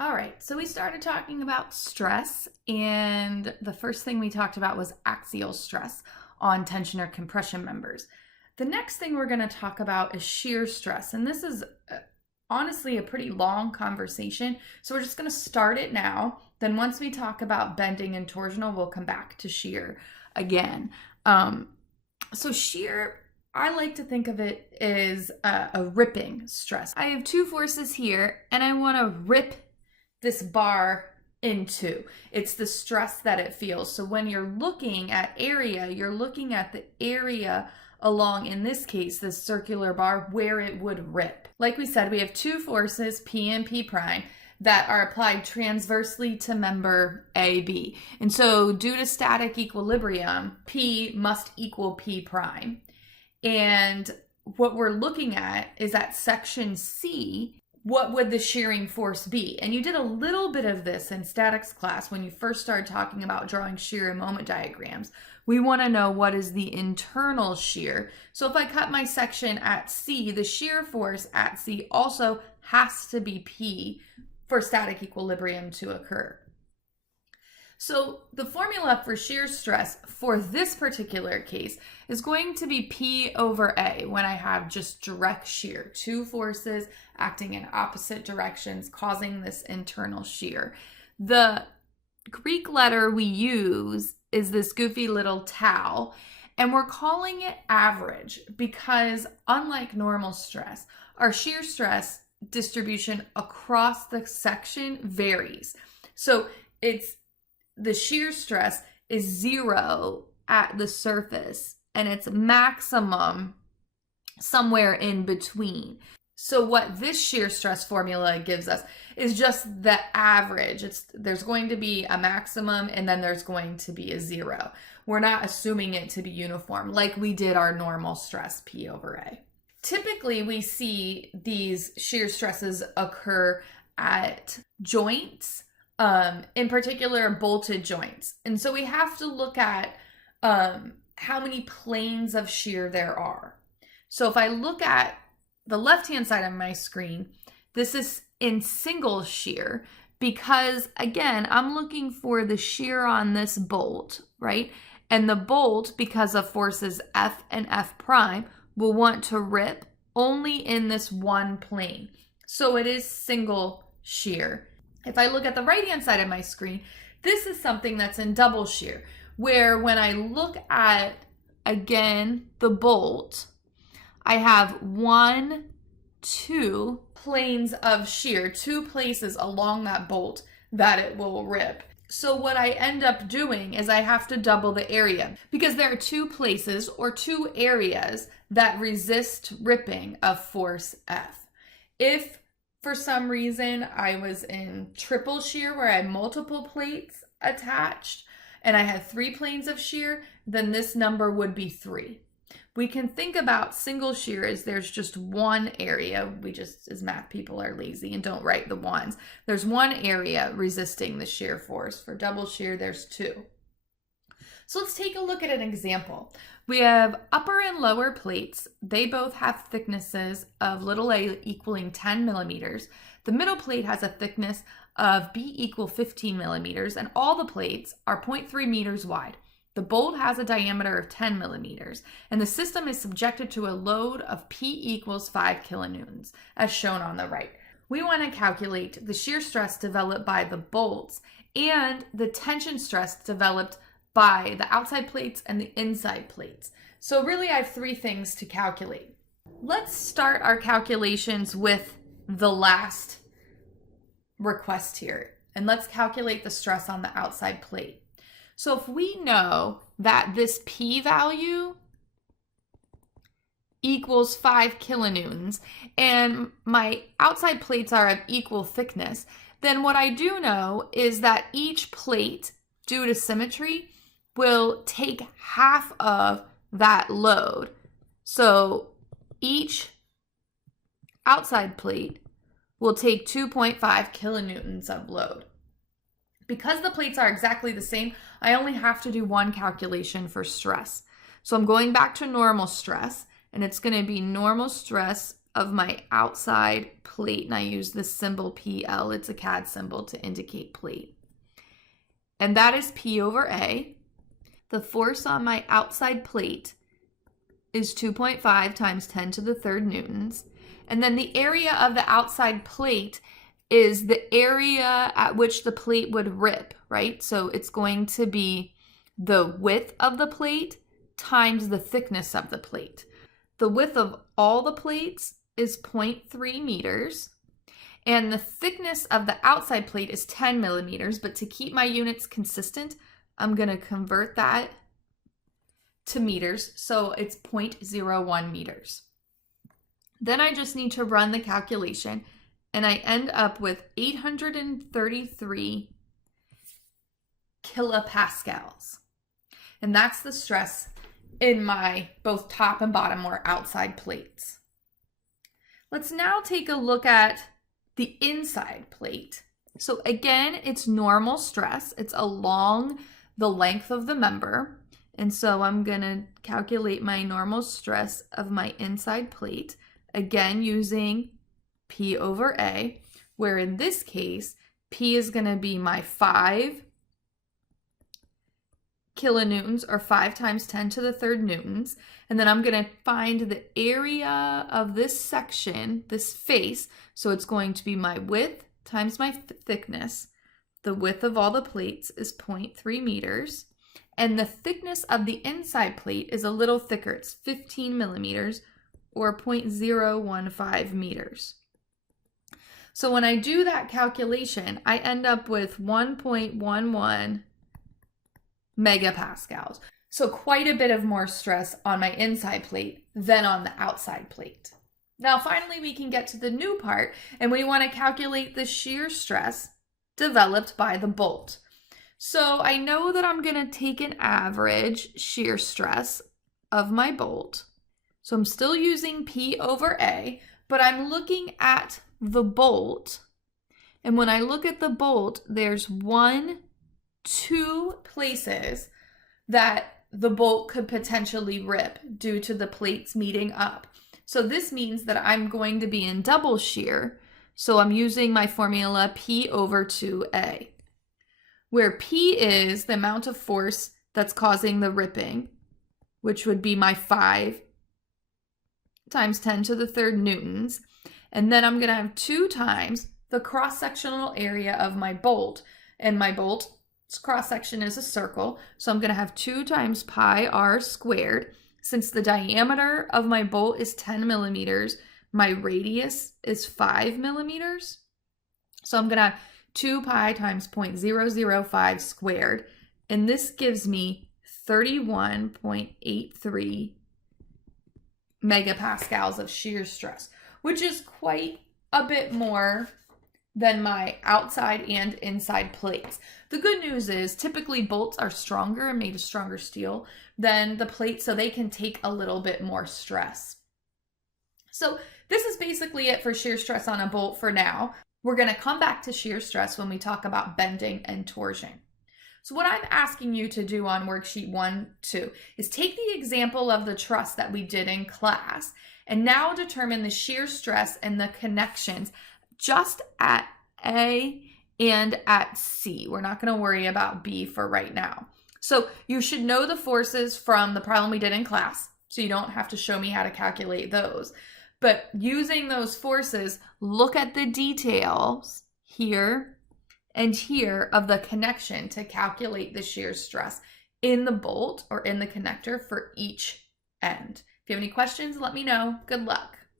All right, so we started talking about stress, and the first thing we talked about was axial stress on tension or compression members. The next thing we're going to talk about is shear stress, and this is honestly a pretty long conversation, so we're just going to start it now. Then once we talk about bending and torsional, we'll come back to shear again. So shear, I like to think of it as a ripping stress. I have two forces here, and I want to rip this bar in two. It's the stress that it feels. So when you're looking at area, you're looking at the area along, in this case, this circular bar where it would rip. Like we said, we have two forces, P and P prime, that are applied transversely to member AB. And so due to static equilibrium, P must equal P prime. And what we're looking at is at section C, what would the shearing force be? And you did a little bit of this in statics class when you first started talking about drawing shear and moment diagrams. We want to know what is the internal shear. So if I cut my section at C, the shear force at C also has to be P for static equilibrium to occur. So the formula for shear stress for this particular case is going to be P over A when I have just direct shear, two forces acting in opposite directions causing this internal shear. The Greek letter we use is this goofy little tau, and we're calling it average because unlike normal stress, our shear stress distribution across the section varies. So the shear stress is 0 at the surface and it's maximum somewhere in between. So what this shear stress formula gives us is just the average. There's going to be a maximum and then there's going to be a 0. We're not assuming it to be uniform like we did our normal stress P over A. Typically we see these shear stresses occur at joints, in particular bolted joints. And so we have to look at how many planes of shear there are. So if I look at the left-hand side of my screen, this is in single shear because, again, I'm looking for the shear on this bolt, right? And the bolt, because of forces F and F prime, will want to rip only in this one plane. So it is single shear. If I look at the right-hand side of my screen, this is something that's in double shear, where when I look at, again, the bolt, I have 1, 2 planes of shear, 2 places along that bolt that it will rip. So what I end up doing is I have to double the area because there are 2 places or 2 areas that resist ripping of force F. If for some reason I was in triple shear where I had multiple plates attached and I had 3 planes of shear, then this number would be 3. We can think about single shear as there's just one area. We just, as math people, are lazy and don't write the ones. There's one area resisting the shear force. For double shear, there's 2. So let's take a look at an example. We have upper and lower plates. They both have thicknesses of little a equaling 10 millimeters. The middle plate has a thickness of B equal 15 millimeters, and all the plates are 0.3 meters wide. The bolt has a diameter of 10 millimeters, and the system is subjected to a load of P equals 5 kilonewtons, as shown on the right. We want to calculate the shear stress developed by the bolts and the tension stress developed by the outside plates and the inside plates. So really I have 3 things to calculate. Let's start our calculations with the last request here, and let's calculate the stress on the outside plate. So if we know that this P value equals 5 kilonewtons and my outside plates are of equal thickness, then what I do know is that each plate, due to symmetry, will take half of that load. So each outside plate will take 2.5 kilonewtons of load. Because the plates are exactly the same, I only have to do one calculation for stress. So I'm going back to normal stress, and it's going to be normal stress of my outside plate, and I use this symbol PL. It's a CAD symbol to indicate plate. And that is P over A. The force on my outside plate is 2.5 times 10 to the third newtons. And then the area of the outside plate is the area at which the plate would rip, right? So it's going to be the width of the plate times the thickness of the plate. The width of all the plates is 0.3 meters, and the thickness of the outside plate is 10 millimeters, but to keep my units consistent, I'm going to convert that to meters, so it's 0.01 meters. Then I just need to run the calculation, and I end up with 833 kilopascals. And that's the stress in my both top and bottom or outside plates. Let's now take a look at the inside plate. So again, it's normal stress. It's along the length of the member. And so I'm going to calculate my normal stress of my inside plate, again using P over A, where in this case, P is going to be my 5 kilonewtons, or 5 times 10 to the third newtons. And then I'm going to find the area of this section, this face. So it's going to be my width times my thickness. The width of all the plates is 0.3 meters. And the thickness of the inside plate is a little thicker. It's 15 millimeters, or 0.015 meters. So when I do that calculation, I end up with 1.11 megapascals. So quite a bit of more stress on my inside plate than on the outside plate. Now finally we can get to the new part, and we want to calculate the shear stress developed by the bolt. So I know that I'm going to take an average shear stress of my bolt. So I'm still using P over A, but I'm looking at the bolt. And when I look at the bolt, there's 2 places that the bolt could potentially rip due to the plates meeting up. So this means that I'm going to be in double shear. So I'm using my formula P over 2A, where P is the amount of force that's causing the ripping, which would be my 5 times 10 to the third newtons. And then I'm going to have 2 times the cross-sectional area of my bolt. And my bolt's cross-section is a circle, so I'm going to have 2 times pi r squared. Since the diameter of my bolt is 10 millimeters, my radius is 5 millimeters. So I'm going to have 2 pi times 0.005 squared, and this gives me 31.83 megapascals of shear stress, which is quite a bit more than my outside and inside plates. The good news is typically bolts are stronger and made of stronger steel than the plates, so they can take a little bit more stress. So this is basically it for shear stress on a bolt for now. We're going to come back to shear stress when we talk about bending and torsion. So what I'm asking you to do on worksheet 1-2 is take the example of the truss that we did in class and now determine the shear stress and the connections just at A and at C. We're not going to worry about B for right now. So you should know the forces from the problem we did in class, so you don't have to show me how to calculate those. But using those forces, look at the details here and here of the connection to calculate the shear stress in the bolt or in the connector for each end. If you have any questions, let me know. Good luck.